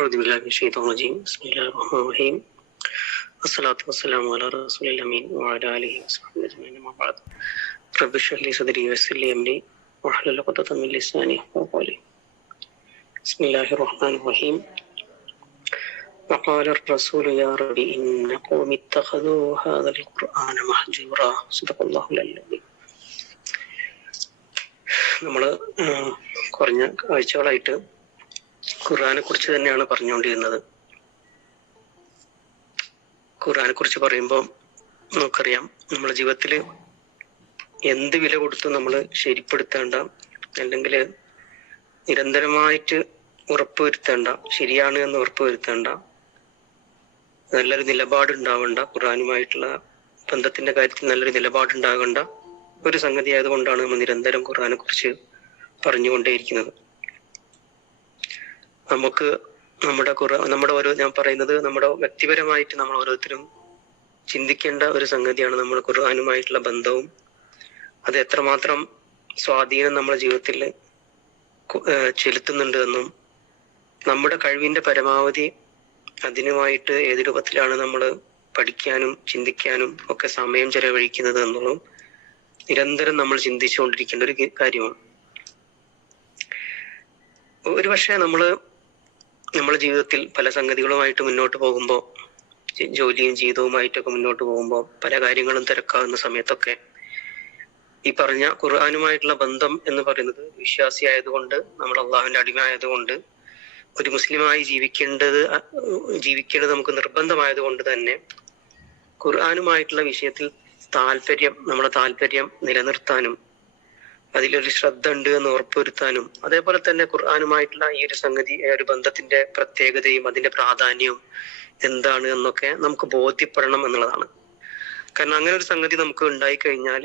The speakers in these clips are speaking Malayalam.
أعوذ بالله من الشيطان الرجيم بسم الله الرحمن الرحيم والصلاة والسلام على رسول الأمين وعلى آله وصحبه أجمعين أما بعد رب اشرح لي صدري ويسر لي أمري واحلل عقدة من لساني يفقهوا قولي بسم الله الرحمن الرحيم وقال الرسول يا رب إن قوم اتخذوا هذا القرآن مهجورا صدق الله العظيم. നമ്മൾ കുറഞ്ഞ ആഴ്ചകളായിട്ട് ഖുർആനെ കുറിച്ച് തന്നെയാണ് പറഞ്ഞുകൊണ്ടിരുന്നത്. ഖുർആനെ കുറിച്ച് പറയുമ്പോൾ നമുക്കറിയാം, നമ്മുടെ ജീവിതത്തിൽ എന്ത് വില കൊടുത്തും നമ്മൾ ശരിപ്പെടുത്തേണ്ട, അല്ലെങ്കിൽ നിരന്തരമായിട്ട് ഉറപ്പുവരുത്തേണ്ട, ശരിയാണ് എന്ന് ഉറപ്പുവരുത്തേണ്ട, നല്ലൊരു നിലപാടുണ്ടാവേണ്ട, ഖുർആനുമായിട്ടുള്ള ബന്ധത്തിന്റെ കാര്യത്തിൽ നല്ലൊരു നിലപാടുണ്ടാകേണ്ട ഒരു സംഗതി ആയതുകൊണ്ടാണ് നമ്മൾ നിരന്തരം ഖുർആനെ കുറിച്ച് പറഞ്ഞുകൊണ്ടേയിരിക്കുന്നത്. നമുക്ക് ഞാൻ പറയുന്നത് നമ്മുടെ വ്യക്തിപരമായിട്ട് നമ്മൾ ഓരോരുത്തരും ചിന്തിക്കേണ്ട ഒരു സംഗതിയാണ് നമ്മുടെ ഖുർആനുമായിട്ടുള്ള ബന്ധവും അത് എത്രമാത്രം സ്വാധീനം നമ്മുടെ ജീവിതത്തിൽ ചെലുത്തുന്നുണ്ട് എന്നും, നമ്മുടെ കഴിവിന്റെ പരമാവധി അതിനുമായിട്ട് ഏത് രൂപത്തിലാണ് നമ്മൾ പഠിക്കാനും ചിന്തിക്കാനും ഒക്കെ സമയം ചെലവഴിക്കുന്നത് എന്നുള്ളതും നിരന്തരം നമ്മൾ ചിന്തിച്ചുകൊണ്ടിരിക്കേണ്ട ഒരു കാര്യമാണ്. ഒരുപക്ഷെ നമ്മുടെ ജീവിതത്തിൽ പല സംഗതികളുമായിട്ട് മുന്നോട്ട് പോകുമ്പോൾ, ജോലിയും ജീവിതവുമായിട്ടൊക്കെ മുന്നോട്ട് പോകുമ്പോൾ, പല കാര്യങ്ങളും തിരക്കാവുന്ന സമയത്തൊക്കെ ഈ പറഞ്ഞ ഖുർആനുമായിട്ടുള്ള ബന്ധം എന്ന് പറയുന്നത്, വിശ്വാസി ആയതുകൊണ്ട്, നമ്മൾ അള്ളാഹുവിന്റെ അടിമ ആയതുകൊണ്ട്, ഒരു മുസ്ലിമായി ജീവിക്കേണ്ടത് നമുക്ക് നിർബന്ധമായതുകൊണ്ട് തന്നെ ഖുർആനുമായിട്ടുള്ള വിഷയത്തിൽ നമ്മുടെ താല്പര്യം നിലനിർത്താനും അതിലൊരു ശ്രദ്ധ ഉണ്ട് എന്ന് ഉറപ്പുവരുത്താനും, അതേപോലെ തന്നെ ഖുർആനുമായിട്ടുള്ള ഈ ഒരു സംഗതി, ഒരു ബന്ധത്തിന്റെ പ്രത്യേകതയും അതിന്റെ പ്രാധാന്യവും എന്താണ് എന്നൊക്കെ നമുക്ക് ബോധ്യപ്പെടണം എന്നുള്ളതാണ്. കാരണം അങ്ങനെ ഒരു സംഗതി നമുക്ക് ഉണ്ടായിക്കഴിഞ്ഞാൽ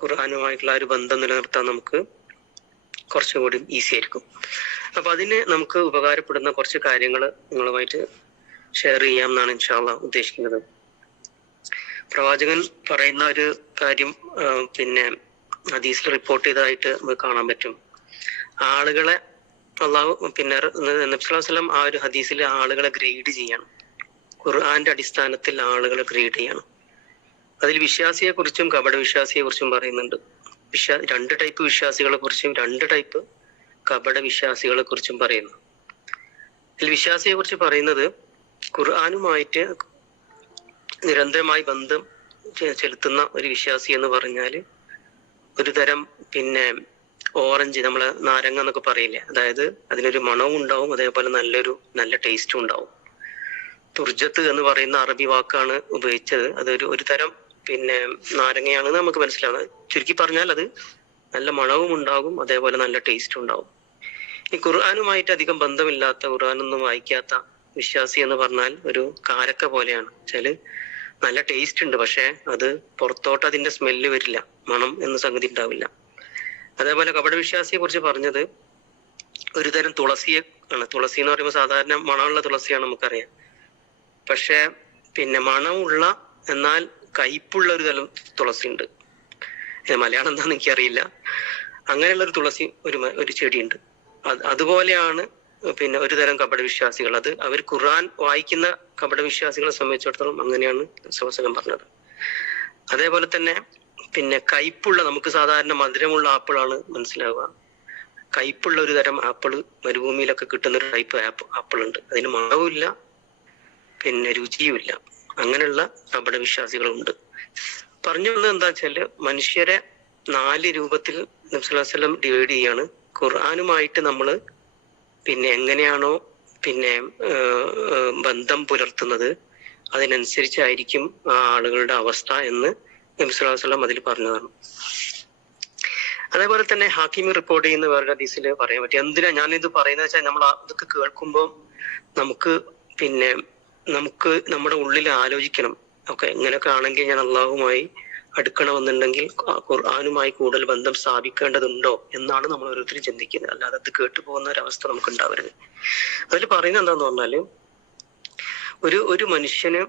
ഖുർആനുമായിട്ടുള്ള ഒരു ബന്ധം നിലനിർത്താൻ നമുക്ക് കുറച്ചുകൂടി ഈസി ആയിരിക്കും. അപ്പൊ അതിന് നമുക്ക് ഉപകാരപ്പെടുന്ന കുറച്ച് കാര്യങ്ങൾ നിങ്ങളുമായിട്ട് ഷെയർ ചെയ്യാം എന്നാണ് ഇൻഷാ അള്ളാഹ് ഉദ്ദേശിക്കുന്നത്. പ്രവാചകൻ പറയുന്ന ഒരു കാര്യം ഹദീസിൽ റിപ്പോർട്ട് ചെയ്തതായിട്ട് നമുക്ക് കാണാൻ പറ്റും. ആളുകളെ അള്ളാഹു നബി സല്ലല്ലാഹു അലൈഹി വസല്ലം ആ ഒരു ഹദീസിൽ ആളുകളെ ഗ്രേഡ് ചെയ്യണം. ഖുർആന്റെ അടിസ്ഥാനത്തിൽ ആളുകളെ ഗ്രേഡ് ചെയ്യണം. അതിൽ വിശ്വാസിയെ കുറിച്ചും കപട വിശ്വാസിയെ കുറിച്ചും പറയുന്നുണ്ട്. രണ്ട് ടൈപ്പ് വിശ്വാസികളെ കുറിച്ചും രണ്ട് ടൈപ്പ് കപട വിശ്വാസികളെ കുറിച്ചും പറയുന്നു. അതിൽ വിശ്വാസിയെ കുറിച്ച് പറയുന്നത്, ഖുർആനുമായിട്ട് നിരന്തരമായി ബന്ധം ചെലുത്തുന്ന ഒരു വിശ്വാസി എന്ന് പറഞ്ഞാല് ഒരു തരം ഓറഞ്ച്, നമ്മള് നാരങ്ങ എന്നൊക്കെ പറയില്ലേ, അതായത് അതിനൊരു മണവും ഉണ്ടാവും, അതേപോലെ നല്ല ടേസ്റ്റും ഉണ്ടാവും. തുർജത്ത് എന്ന് പറയുന്ന അറബി വാക്കാണ് ഉപയോഗിച്ചത്. അതൊരു തരം നാരങ്ങയാണെന്ന് നമുക്ക് മനസ്സിലാവുന്നത്. ചുരുക്കി പറഞ്ഞാൽ അത് നല്ല മണവും ഉണ്ടാകും, അതേപോലെ നല്ല ടേസ്റ്റും ഉണ്ടാവും. ഈ ഖുർആനുമായിട്ട് അധികം ബന്ധമില്ലാത്ത, ഖുർആനൊന്നും വായിക്കാത്ത വിശ്വാസി എന്ന് പറഞ്ഞാൽ ഒരു കാരക്ക പോലെയാണ്. വെച്ചാല് നല്ല ടേസ്റ്റ് ഉണ്ട്, പക്ഷെ അത് പുറത്തോട്ട് അതിന്റെ സ്മെല്ല് വരില്ല, മണം എന്ന സംഗതി ഉണ്ടാവില്ല. അതേപോലെ കപട വിശ്വാസിയെ കുറിച്ച് പറഞ്ഞത് ഒരു തരം തുളസിയെ ആണ്. തുളസി എന്ന് പറയുമ്പോൾ സാധാരണ മണമുള്ള തുളസിയാണ് നമുക്കറിയാം. പക്ഷെ മണമുള്ള എന്നാൽ കയ്പുള്ള ഒരു തരം തുളസി ഉണ്ട്. മലയാളം എന്താന്ന് എനിക്കറിയില്ല. അങ്ങനെയുള്ള ഒരു തുളസി ഒരു ചെടിയുണ്ട്. അതുപോലെയാണ് ഒരു തരം കപട വിശ്വാസികൾ. അത് അവർ ഖുർആൻ വായിക്കുന്ന കപട വിശ്വാസികളെ സംബന്ധിച്ചിടത്തോളം അങ്ങനെയാണ് സവസനം പറഞ്ഞത്. അതേപോലെ തന്നെ കയ്പുള്ള, നമുക്ക് സാധാരണ മധുരമുള്ള ആപ്പിളാണ് മനസ്സിലാവുക. കയ്പുള്ള ഒരു തരം ആപ്പിള് മരുഭൂമിയിലൊക്കെ കിട്ടുന്ന ഒരു ടൈപ്പ് ആപ്പിൾ ഉണ്ട്. അതിന് മണവുമില്ല, രുചിയുമില്ല. അങ്ങനെയുള്ള കപട വിശ്വാസികളുണ്ട്. പറഞ്ഞു വന്നത് എന്താ വെച്ചാല്, മനുഷ്യരെ 4 രൂപത്തിൽ നബി സല്ലല്ലാഹു അലൈഹി വസല്ലം ഡിവൈഡ് ചെയ്യാണ്. ഖുർആനുമായിട്ട് നമ്മള് എങ്ങനെയാണോ ബന്ധം പുലർത്തുന്നത് അതിനനുസരിച്ചായിരിക്കും ആ ആളുകളുടെ അവസ്ഥ എന്ന് നബി സല്ലല്ലാഹു അലൈഹി വസല്ലം അതിൽ പറഞ്ഞതാണ്. അതേപോലെ തന്നെ ഹാക്കിമി റിപ്പോർട്ട് ചെയ്യുന്ന വേറെ ഹദീസിൽ പറയാൻ പറ്റും. എന്തിനാ ഞാനിത് പറയുന്നത് വെച്ചാൽ, നമ്മൾ ഇതൊക്കെ കേൾക്കുമ്പോൾ നമുക്ക് നമ്മുടെ ഉള്ളിൽ ആലോചിക്കണം, ഒക്കെ ഇങ്ങനെയൊക്കെ ആണെങ്കിൽ ഞാൻ അള്ളാഹുമായി അടുക്കണമെന്നുണ്ടെങ്കിൽ ഖുർആനുമായി കൂടുതൽ ബന്ധം സ്ഥാപിക്കേണ്ടതുണ്ടോ എന്നാണ് നമ്മൾ ഓരോരുത്തരും ചിന്തിക്കുന്നത്. അല്ലാതെ അത് കേട്ടു പോകുന്ന ഒരവസ്ഥ നമുക്ക് ഉണ്ടാവരുത്. അതിൽ പറയുന്നത് എന്താന്ന് പറഞ്ഞാല്, ഒരു മനുഷ്യന്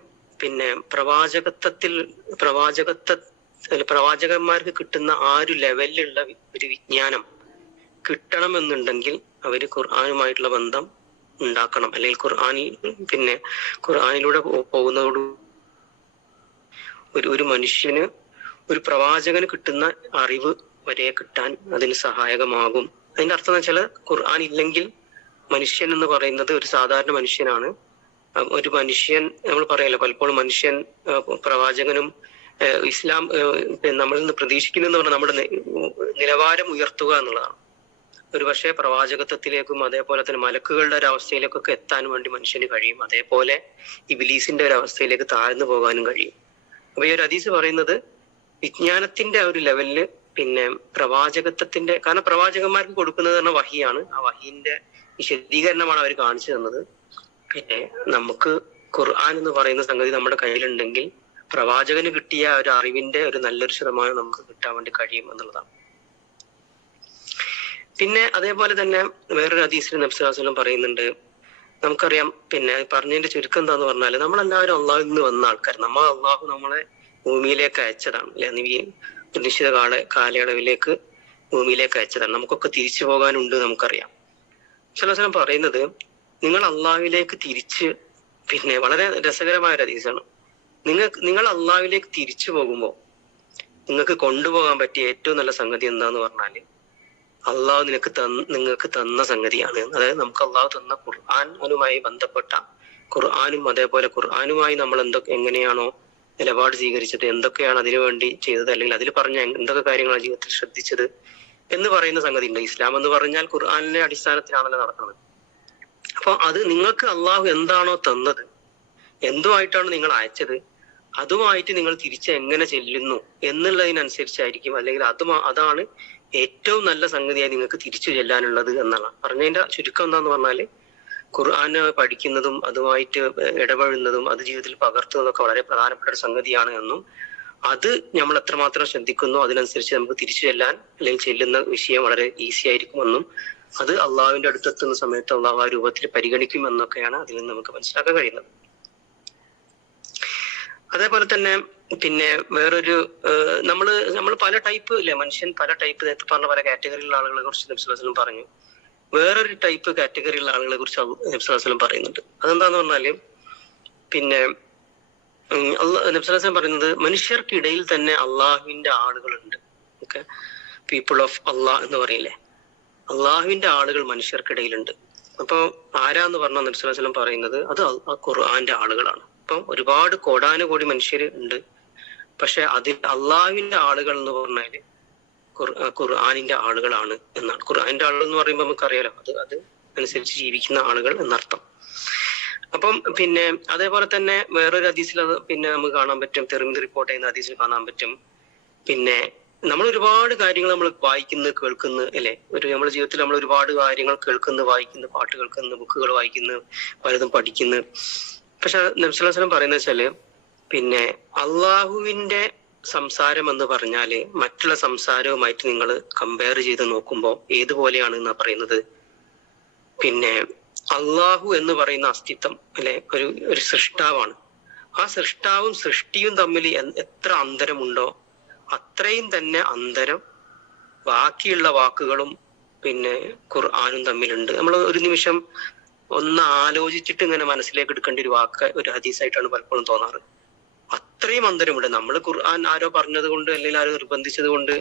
പ്രവാചകന്മാർക്ക് കിട്ടുന്ന ആ ഒരു ലെവലിലുള്ള ഒരു വിജ്ഞാനം കിട്ടണമെന്നുണ്ടെങ്കിൽ അവര് ഖുർആനുമായിട്ടുള്ള ബന്ധം ഉണ്ടാക്കണം. അല്ലെങ്കിൽ ഖുർആനിൽ പിന്നെ ഖുർആനിലൂടെ പോകുന്നതോട് ഒരു മനുഷ്യന് ഒരു പ്രവാചകന് കിട്ടുന്ന അറിവ് വരെ കിട്ടാൻ അതിന് സഹായകമാകും. അതിന്റെ അർത്ഥം എന്ന് വെച്ചാൽ ഖുർആൻ ഇല്ലെങ്കിൽ മനുഷ്യൻ എന്ന് പറയുന്നത് ഒരു സാധാരണ മനുഷ്യനാണ്. ഒരു മനുഷ്യൻ നമ്മൾ പറയല്ലോ പലപ്പോഴും മനുഷ്യൻ പ്രവാചകനും ഇസ്ലാം നമ്മളിൽ നിന്ന് പ്രതീക്ഷിക്കുന്നതെന്ന് പറഞ്ഞാൽ നമ്മുടെ നിലവാരം ഉയർത്തുക എന്നുള്ളതാണ്. ഒരുപക്ഷെ പ്രവാചകത്വത്തിലേക്കും അതേപോലെ തന്നെ മലക്കുകളുടെ ഒരു അവസ്ഥയിലേക്കൊക്കെ എത്താൻ വേണ്ടി മനുഷ്യന് കഴിയും. അതേപോലെ ഇബ്ലീസിന്റെ ഒരു അവസ്ഥയിലേക്ക് താഴ്ന്നു പോകാനും കഴിയും. അപ്പൊ ഈ ഒരു ഹദീസ് പറയുന്നത് വിജ്ഞാനത്തിന്റെ ഒരു ലെവലില് പിന്നെ പ്രവാചകത്വത്തിന്റെ, കാരണം പ്രവാചകന്മാർക്ക് കൊടുക്കുന്നത് പറഞ്ഞ വഹിയാണ്. ആ വഹീന്റെ വിശദീകരണമാണ് അവർ കാണിച്ചു തന്നത്. പിന്നെ നമുക്ക് ഖുർആൻ എന്ന് പറയുന്ന സംഗതി നമ്മുടെ കയ്യിലുണ്ടെങ്കിൽ പ്രവാചകന് കിട്ടിയ ഒരു അറിവിന്റെ ഒരു നല്ലൊരു ശതമാനം നമുക്ക് കിട്ടാൻ വേണ്ടി കഴിയും എന്നുള്ളതാണ്. പിന്നെ അതേപോലെ തന്നെ വേറൊരു ഹദീസിൽ നബി സല്ലല്ലാഹു അലൈഹി വസല്ലം പറയുന്നുണ്ട്, നമുക്കറിയാം പിന്നെ പറഞ്ഞതിന്റെ ചുരുക്കം എന്താന്ന് പറഞ്ഞാല് നമ്മളെല്ലാവരും അള്ളാഹുവിൽ നിന്ന് വന്ന ആൾക്കാർ. അള്ളാഹു നമ്മളെ ഭൂമിയിലേക്ക് അയച്ചതാണ് അല്ലെ, നിശ്ചിത കാലയളവിലേക്ക് ഭൂമിയിലേക്ക് അയച്ചതാണ്. നമുക്കൊക്കെ തിരിച്ചു പോകാനുണ്ട് നമുക്കറിയാം. സല്ലല്ലാഹു പറയുന്നത് നിങ്ങൾ അള്ളാഹുവിലേക്ക് തിരിച്ച്, പിന്നെ വളരെ രസകരമായ ഒരു ഹദീസാണ്, നിങ്ങൾ അള്ളാഹുവിലേക്ക് തിരിച്ചു പോകുമ്പോൾ നിങ്ങൾക്ക് കൊണ്ടുപോകാൻ പറ്റിയ ഏറ്റവും നല്ല സംഗതി എന്താന്ന് പറഞ്ഞാല് അള്ളാഹു നിങ്ങൾക്ക് തന്ന സംഗതിയാണ്. അതായത് നമുക്ക് അള്ളാഹു തന്ന ഖുർആനുമായി ബന്ധപ്പെട്ട ഖുർആനും അതേപോലെ ഖുർആനുമായി നമ്മൾ എങ്ങനെയാണോ നിലപാട് സ്വീകരിച്ചത്, എന്തൊക്കെയാണ് അതിനു വേണ്ടി ചെയ്തത്, അല്ലെങ്കിൽ അതിൽ പറഞ്ഞ എന്തൊക്കെ കാര്യങ്ങളാണ് ജീവിതത്തിൽ ശ്രദ്ധിച്ചത് എന്ന് പറയുന്ന സംഗതി ഉണ്ട്. ഇസ്ലാം എന്ന് പറഞ്ഞാൽ ഖുർആനിന്റെ അടിസ്ഥാനത്തിലാണല്ലോ നടക്കുന്നത്. അപ്പൊ അത് നിങ്ങൾക്ക് അള്ളാഹു എന്താണോ തന്നത്, എന്തുമായിട്ടാണ് നിങ്ങൾ അയച്ചത്, അതുമായിട്ട് നിങ്ങൾ തിരിച്ച് എങ്ങനെ ചെല്ലുന്നു എന്നുള്ളതിനനുസരിച്ചായിരിക്കും, അല്ലെങ്കിൽ അതാണ് ഏറ്റവും നല്ല സംഗതിയായി നിങ്ങൾക്ക് തിരിച്ചു ചെല്ലാനുള്ളത് എന്നാണ് പറഞ്ഞതിന്റെ ചുരുക്കം. എന്താന്ന് പറഞ്ഞാല് ഖുർആന് പഠിക്കുന്നതും അതുമായിട്ട് ഇടപെടുന്നതും അത് ജീവിതത്തിൽ പകർത്തുന്നതൊക്കെ വളരെ പ്രധാനപ്പെട്ട ഒരു സംഗതിയാണ് എന്നും അത് നമ്മൾ എത്രമാത്രം ശ്രദ്ധിക്കുന്നു അതിനനുസരിച്ച് നമുക്ക് തിരിച്ചു ചെല്ലാൻ അല്ലെങ്കിൽ ചെല്ലുന്ന വിഷയം വളരെ ഈസി ആയിരിക്കുമെന്നും അത് അള്ളാഹുവിന്റെ അടുത്തെത്തുന്ന സമയത്ത് അള്ളാഹു ആ രൂപത്തിൽ പരിഗണിക്കുമെന്നൊക്കെയാണ് അതിൽ നിന്ന് നമുക്ക് മനസ്സിലാക്കാൻ കഴിയുന്നത്. അതേപോലെ തന്നെ പിന്നെ വേറൊരു നമ്മൾ പല ടൈപ്പ് ഇല്ലേ, മനുഷ്യൻ പല ടൈപ്പ്, നേരത്തെ പറഞ്ഞ പല കാറ്റഗറിയിലുള്ള ആളുകളെ കുറിച്ച് നബി സല്ലല്ലാഹു അലൈഹി വസല്ലം പറഞ്ഞു. വേറൊരു ടൈപ്പ് കാറ്റഗറിയിലുള്ള ആളുകളെ കുറിച്ച് നബി സല്ലല്ലാഹു അലൈഹി വസല്ലം പറയുന്നുണ്ട്. അതെന്താന്ന് പറഞ്ഞാല് പിന്നെ നബി സല്ലല്ലാഹു അലൈഹി വസല്ലം പറയുന്നത് മനുഷ്യർക്കിടയിൽ തന്നെ അള്ളാഹുവിന്റെ ആളുകളുണ്ട്. ഓക്കെ, പീപ്പിൾ ഓഫ് അള്ളാഹ് എന്ന് പറയില്ലേ, അള്ളാഹുവിന്റെ ആളുകൾ മനുഷ്യർക്കിടയിലുണ്ട്. അപ്പൊ ആരാന്ന് പറഞ്ഞ നബി സല്ലല്ലാഹു അലൈഹി വസല്ലം പറയുന്നത് അത് ഖുർആന്റെ ആളുകളാണ്. അപ്പം ഒരുപാട് കോടാനുകോടി മനുഷ്യർ ഉണ്ട്, പക്ഷെ അതിൽ അള്ളാഹുവിന്റെ ആളുകൾ എന്ന് പറഞ്ഞാല് ഖുർആനിന്റെ ആളുകളാണ് എന്നാണ്. ഖുർആനിന്റെ ആളുകൾ എന്ന് പറയുമ്പോൾ നമുക്കറിയാലോ അത് അനുസരിച്ച് ജീവിക്കുന്ന ആളുകൾ എന്നർത്ഥം. അപ്പം പിന്നെ അതേപോലെ തന്നെ വേറൊരു ഹദീസിൽ അത് പിന്നെ നമുക്ക് കാണാൻ പറ്റും, തിർമിദി റിപ്പോർട്ട് ചെയ്യുന്ന ഹദീസിൽ കാണാൻ പറ്റും. പിന്നെ നമ്മൾ ഒരുപാട് കാര്യങ്ങൾ നമ്മൾ വായിക്കുന്നു, കേൾക്കുന്നു അല്ലെ, നമ്മുടെ ജീവിതത്തിൽ നമ്മൾ ഒരുപാട് കാര്യങ്ങൾ കേൾക്കുന്നു, വായിക്കുന്നു, പാട്ട് കേൾക്കുന്നു, ബുക്കുകൾ വായിക്കുന്നു, പലതും പഠിക്കുന്നു. പക്ഷെ നബി സല്ലല്ലാഹു അലൈഹി വസല്ലം പറയുന്നത് വെച്ചാല് പിന്നെ അള്ളാഹുവിന്റെ സംസാരം എന്ന് പറഞ്ഞാല് മറ്റുള്ള സംസാരവുമായിട്ട് നിങ്ങൾ കമ്പയർ ചെയ്ത് നോക്കുമ്പോൾ ഏതുപോലെയാണ് എന്നാ പറയുന്നത്. പിന്നെ അള്ളാഹു എന്ന് പറയുന്ന അസ്തിത്വം അല്ലെ ഒരു സൃഷ്ടാവാണ്. ആ സൃഷ്ടാവും സൃഷ്ടിയും തമ്മിൽ എത്ര അന്തരമുണ്ടോ അത്രയും തന്നെ അന്തരം ബാക്കിയുള്ള വാക്കുകളും പിന്നെ ഖുർആനും തമ്മിലുണ്ട്. നമ്മൾ ഒരു നിമിഷം ഒന്ന് ആലോചിച്ചിട്ട് ഇങ്ങനെ മനസ്സിലേക്ക് എടുക്കേണ്ട ഒരു ഹദീസായിട്ടാണ് പലപ്പോഴും തോന്നാറ്. അത്രയും അന്തരമുണ്ട്. നമ്മൾ ഖുർആൻ ആരോ പറഞ്ഞത് കൊണ്ട് അല്ലെങ്കിൽ ആരോ നിർബന്ധിച്ചത് കൊണ്ട്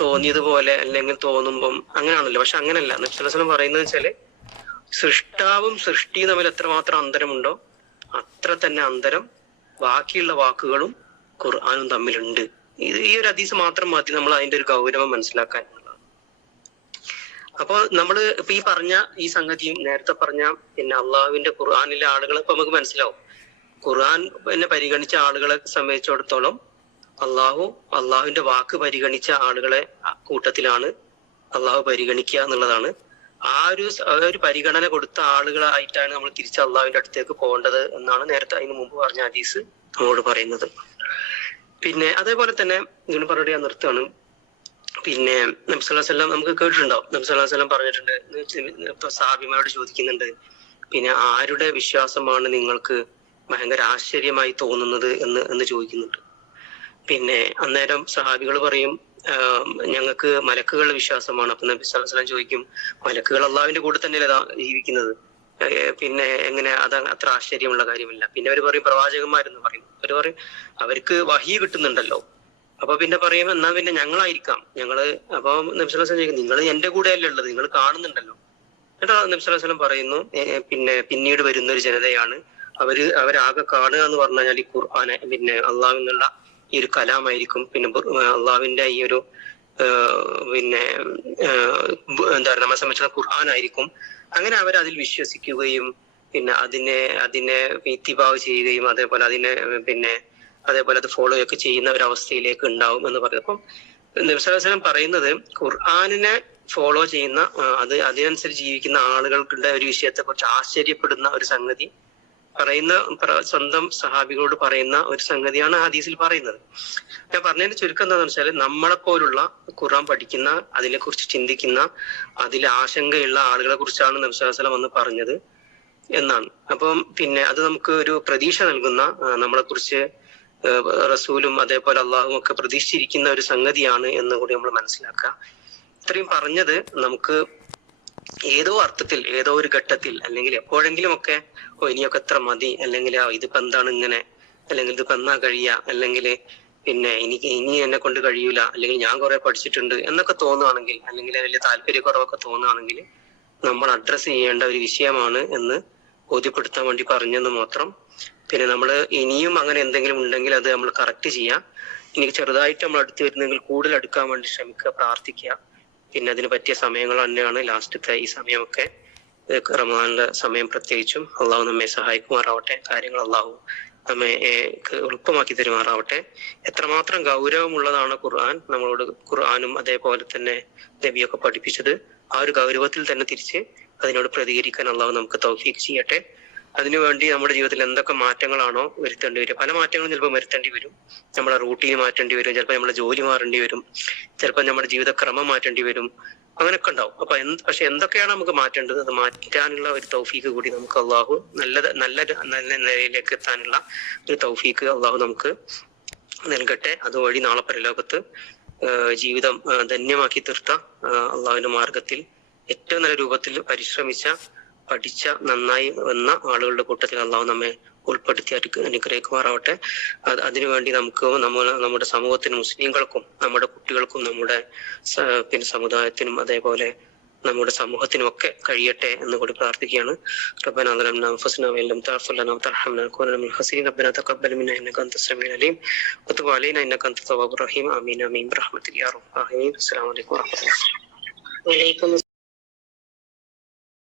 തോന്നിയതുപോലെ അല്ലെങ്കിൽ തോന്നുമ്പം അങ്ങനെയാണല്ലോ. പക്ഷെ അങ്ങനെയല്ല. നബി സല്ലല്ലാഹു അലൈഹി വസല്ലം പറയുന്നത് വെച്ചാല് സൃഷ്ടാവും സൃഷ്ടിയും തമ്മിൽ എത്രമാത്രം അന്തരമുണ്ടോ അത്ര തന്നെ അന്തരം ബാക്കിയുള്ള വാക്കുകളും ഖുർആനും തമ്മിലുണ്ട്. ഈ ഒരു ഹദീസ് മാത്രം മതി നമ്മൾ അതിന്റെ ഒരു ഗൗരവം മനസ്സിലാക്കാൻ. അപ്പൊ നമ്മള് ഇപ്പൊ ഈ പറഞ്ഞ ഈ സംഗതിയും നേരത്തെ പറഞ്ഞ പിന്നെ അള്ളാഹുവിന്റെ ഖുർആനിലെ ആളുകളെ ഇപ്പൊ നമുക്ക് മനസ്സിലാവും. ഖുർആൻ പിന്നെ പരിഗണിച്ച ആളുകളെ സംബന്ധിച്ചിടത്തോളം അള്ളാഹുവിന്റെ വാക്ക് പരിഗണിച്ച ആളുകളെ കൂട്ടത്തിലാണ് അള്ളാഹു പരിഗണിക്കുക എന്നുള്ളതാണ്. ആ ഒരു പരിഗണന കൊടുത്ത ആളുകളായിട്ടാണ് നമ്മൾ തിരിച്ച് അള്ളാഹുവിന്റെ അടുത്തേക്ക് പോകേണ്ടത് എന്നാണ് നേരത്തെ അതിന് മുമ്പ് പറഞ്ഞ ഹദീസ് നമ്മോട് പറയുന്നത്. പിന്നെ അതേപോലെ തന്നെ ഇതിന് പറഞ്ഞിട്ട് ഞാൻ നിർത്തുകയാണ്. പിന്നെ നബി സല്ലല്ലാഹു അലൈഹി വസല്ലം നമുക്ക് കേട്ടിട്ടുണ്ടാവും, നബി സല്ലല്ലാഹു അലൈഹി വസല്ലം പറഞ്ഞിട്ടുണ്ട്, ഇപ്പൊ സഹാബിമാരോട് ചോദിക്കുന്നുണ്ട്, പിന്നെ ആരുടെ വിശ്വാസമാണ് നിങ്ങൾക്ക് ഭയങ്കര ആശ്ചര്യമായി തോന്നുന്നത് എന്ന് ചോദിക്കുന്നുണ്ട്. പിന്നെ അന്നേരം സഹാബികൾ പറയും ഞങ്ങൾക്ക് മലക്കുകളുടെ വിശ്വാസമാണ്. അപ്പൊ നബി സല്ലല്ലാഹു അലൈഹി വസല്ലം ചോദിക്കും, മലക്കുകൾ അള്ളാഹുവിന്റെ കൂടെ തന്നെയല്ലേ ജീവിക്കുന്നത്, പിന്നെ എങ്ങനെ അത് അത്ര ആശ്ചര്യമുള്ള കാര്യമില്ല. പിന്നെ അവർ പറയും പ്രവാചകന്മാരെന്ന് പറയും. അവർ പറയും അവർക്ക് വഹി കിട്ടുന്നുണ്ടല്ലോ. അപ്പൊ പിന്നെ പറയും എന്നാ പിന്നെ ഞങ്ങളായിരിക്കാം ഞങ്ങള്. അപ്പൊ നബി സല്ലല്ലാഹു അലൈഹി വസല്ലം ചോദിക്കും നിങ്ങൾ എന്റെ കൂടെയല്ലേ ഉള്ളത്, നിങ്ങൾ കാണുന്നുണ്ടല്ലോ. എന്നിട്ട് നബി സല്ലല്ലാഹു അലൈഹി വസല്ലം പറയുന്നു പിന്നെ പിന്നീട് വരുന്ന ഒരു ജനതയാണ് അവരാകെ കാണുക എന്ന് പറഞ്ഞു കഴിഞ്ഞാൽ ഈ ഖുർആനെ, പിന്നെ അള്ളാഹു എന്നുള്ള ഈ ഒരു കലാമായിരിക്കും, പിന്നെ അള്ളാഹുവിന്റെ ഈ ഒരു പിന്നെ എന്താ പറയുക നമ്മളെ സംബന്ധിച്ചുള്ള ഖുർആനായിരിക്കും. അങ്ങനെ അവർ അതിൽ വിശ്വസിക്കുകയും പിന്നെ അതിനെ ഇത്തിബാവ് ചെയ്യുകയും അതേപോലെ അത് ഫോളോ ഒക്കെ ചെയ്യുന്ന ഒരു അവസ്ഥയിലേക്ക് ഉണ്ടാവും എന്ന് പറയുന്നത്. അപ്പം നബി സല്ലല്ലാഹു അലൈഹി വസല്ലം പറയുന്നത് ഖുർആനിനെ ഫോളോ ചെയ്യുന്ന അതിനനുസരിച്ച് ജീവിക്കുന്ന ആളുകൾക്കുള്ള ഒരു വിഷയത്തെ കുറിച്ച് ആശ്ചര്യപ്പെടുന്ന ഒരു സംഗതി പറയുന്ന സ്വന്തം സഹാബികളോട് പറയുന്ന ഒരു സംഗതിയാണ് ഹദീസിൽ പറയുന്നത്. ഞാൻ പറഞ്ഞതിന്റെ ചുരുക്കം എന്താണെന്ന് വെച്ചാൽ നമ്മളെപ്പോലുള്ള ഖുർആൻ പഠിക്കുന്ന, അതിനെ കുറിച്ച് ചിന്തിക്കുന്ന, അതിൽ ആശങ്കയുള്ള ആളുകളെ കുറിച്ചാണ് നബി സല്ലല്ലാഹു അലൈഹി വസല്ലം വന്ന് പറഞ്ഞത് എന്നാണ്. അപ്പം പിന്നെ അത് നമുക്ക് ഒരു പ്രതീക്ഷ നൽകുന്ന, നമ്മളെ കുറിച്ച് റസൂലും അതേപോലെ അള്ളാഹും ഒക്കെ പ്രതീക്ഷിച്ചിരിക്കുന്ന ഒരു സംഗതിയാണ് എന്ന് കൂടി നമ്മൾ മനസ്സിലാക്കുക. ഇത്രയും പറഞ്ഞത് നമുക്ക് ഏതോ അർത്ഥത്തിൽ ഏതോ ഒരു ഘട്ടത്തിൽ അല്ലെങ്കിൽ എപ്പോഴെങ്കിലും ഒക്കെ ഇനിയൊക്കെ എത്ര മതി, അല്ലെങ്കിൽ ഇതിപ്പോ എന്താണ് ഇങ്ങനെ, അല്ലെങ്കിൽ ഇതിപ്പോ എന്നാ കഴിയാ, അല്ലെങ്കിൽ പിന്നെ ഇനി എന്നെ കൊണ്ട് കഴിയൂല, അല്ലെങ്കിൽ ഞാൻ കുറെ പഠിച്ചിട്ടുണ്ട് എന്നൊക്കെ തോന്നുകയാണെങ്കിൽ, അല്ലെങ്കിൽ വലിയ താല്പര്യക്കുറവൊക്കെ തോന്നുകയാണെങ്കിൽ നമ്മൾ അഡ്രസ്സ് ചെയ്യേണ്ട ഒരു വിഷയമാണ് എന്ന് ബോധ്യപ്പെടുത്താൻ വേണ്ടി പറഞ്ഞെന്ന് മാത്രം. പിന്നെ നമ്മൾ ഇനിയും അങ്ങനെ എന്തെങ്കിലും ഉണ്ടെങ്കിൽ അത് നമ്മൾ കറക്റ്റ് ചെയ്യാം. ഇനി ചെറുതായിട്ട് നമ്മൾ അടുത്ത് വരുന്നെങ്കിൽ കൂടുതൽ അടുക്കാൻ വേണ്ടി ശ്രമിക്കുക, പ്രാർത്ഥിക്കുക. പിന്നെ അതിന് പറ്റിയ സമയങ്ങൾ തന്നെയാണ് ലാസ്റ്റത്തെ ഈ സമയമൊക്കെ, റമദാനിലെ സമയം പ്രത്യേകിച്ചും. അള്ളാഹു നമ്മെ സഹായിക്കുമാറാവട്ടെ, കാര്യങ്ങൾ അള്ളാഹു നമ്മെ എളുപ്പമാക്കി തരുമാറാവട്ടെ. എത്രമാത്രം ഗൗരവമുള്ളതാണ് ഖുർആൻ, നമ്മളോട് ഖുർആനും അതേപോലെ തന്നെ നബിയൊക്കെ പഠിപ്പിച്ചത്. ആ ഒരു ഗൗരവത്തിൽ തന്നെ തിരിച്ച് അതിനോട് പ്രതികരിക്കാൻ അള്ളാഹു നമുക്ക് തൗഫീഖ് ചെയ്യട്ടെ. അതിനുവേണ്ടി നമ്മുടെ ജീവിതത്തിൽ എന്തൊക്കെ മാറ്റങ്ങളാണോ വരുത്തേണ്ടി വരും, പല മാറ്റങ്ങളും ചിലപ്പോൾ വരുത്തേണ്ടി വരും. നമ്മളെ റൂട്ടീൻ മാറ്റേണ്ടി വരും, ചിലപ്പോൾ നമ്മുടെ ജോലി മാറേണ്ടി വരും, ചിലപ്പോൾ നമ്മുടെ ജീവിതക്രമം മാറ്റേണ്ടി വരും, അങ്ങനെയൊക്കെ ഉണ്ടാവും. അപ്പൊ പക്ഷെ എന്തൊക്കെയാണ് നമുക്ക് മാറ്റേണ്ടത്, അത് മാറ്റാനുള്ള ഒരു തൗഫീഖ് കൂടി നമുക്ക് അള്ളാഹു നല്ല നിലയിലേക്ക് എത്താനുള്ള ഒരു തൗഫീഖ് അള്ളാഹു നമുക്ക് നൽകട്ടെ. അതുവഴി നാളെ പരലോകത്ത് ജീവിതം ധന്യമാക്കി തീർത്ത അള്ളാഹുവിന്റെ മാർഗത്തിൽ ഏറ്റവും നല്ല രൂപത്തിൽ പരിശ്രമിച്ച, പഠിച്ച, നന്നായി വന്ന ആളുകളുടെ കൂട്ടത്തിൽ അള്ളാഹു നമ്മെ ഉൾപ്പെടുത്തി അനുഗ്രഹിക്കുമാറാവട്ടെ. അതിനുവേണ്ടി നമ്മുടെ സമൂഹത്തിനും, മുസ്ലിങ്ങൾക്കും, നമ്മുടെ കുട്ടികൾക്കും, നമ്മുടെ പിന്നെ സമുദായത്തിനും അതേപോലെ നമ്മുടെ സമൂഹത്തിനും ഒക്കെ കഴിയട്ടെ എന്ന് കൂടി പ്രാർത്ഥിക്കുകയാണ്. ربنا ظلمنا أنفسنا وإن لم تغفر لنا وترحمنا لنكونن من الخاسرين. ربنا تقبل منا إنك أنت السميع العليم وتب علينا إنك أنت التواب الرحيم. آمين آمين برحمتك يا رب العالمين. السلام عليكم ورحمة الله. وعليكم